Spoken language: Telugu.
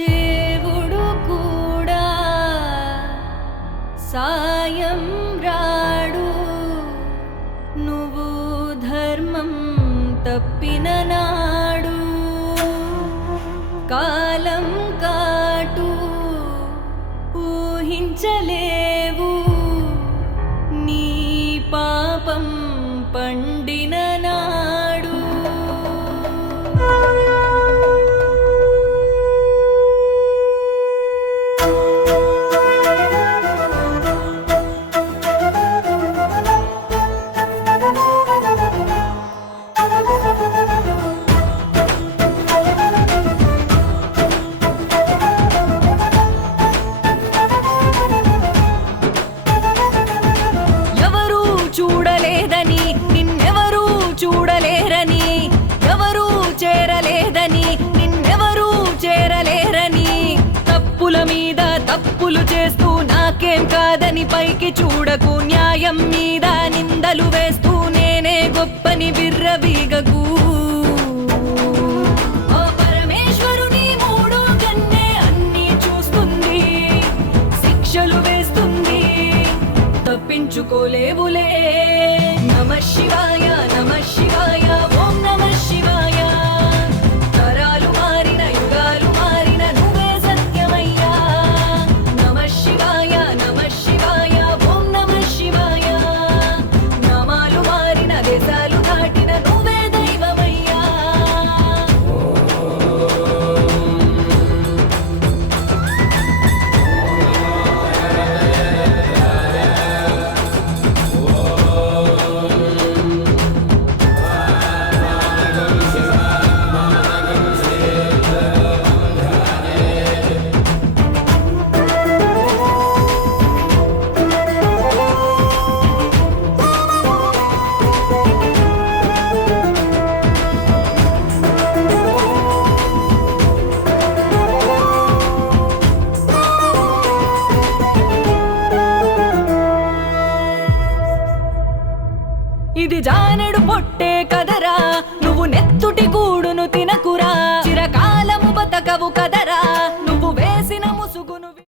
దేవుడు కూడా సాయం రాడు, నువ్వు ధర్మం తప్పిన నాడు. కాలం కాటు ఊహించలేవు, నీ పాపం పండిన నాడు. ఎవరు చూడలేదని నిన్నెవరూ చూడలేరని, ఎవరూ చేరలేదని నిన్నెవరూ చేరలేరని, తప్పుల మీద తప్పులు చేస్తూ నాకేం కాదని పైకి చూడకు, న్యాయం మీద నిందలు వేస్తూ నేనే గొప్పని బిర్రవీగకు. ఆ పరమేశ్వరుని మూడో కన్నే అన్నీ చూస్తుంది, శిక్షలు వేస్తుంది, తప్పించుకోలేవులే. నమః శివాయ నమః శివాయ ఓం నమః శివాయ. తరాలు మారిన యుగాలు మారిన నువ్వే సత్యమయ్యా. నమః శివాయ నమః శివాయ ఓం నమః శివాయ. నామాలు మారిన దేశాలు దాటిన నువ్వే దైవమయ్యా. ఇది జానెడు పొట్టే కదరా, నువ్వు నెత్తుటి కూడును తినకురా, చిరకాలము బతకవు కదరా.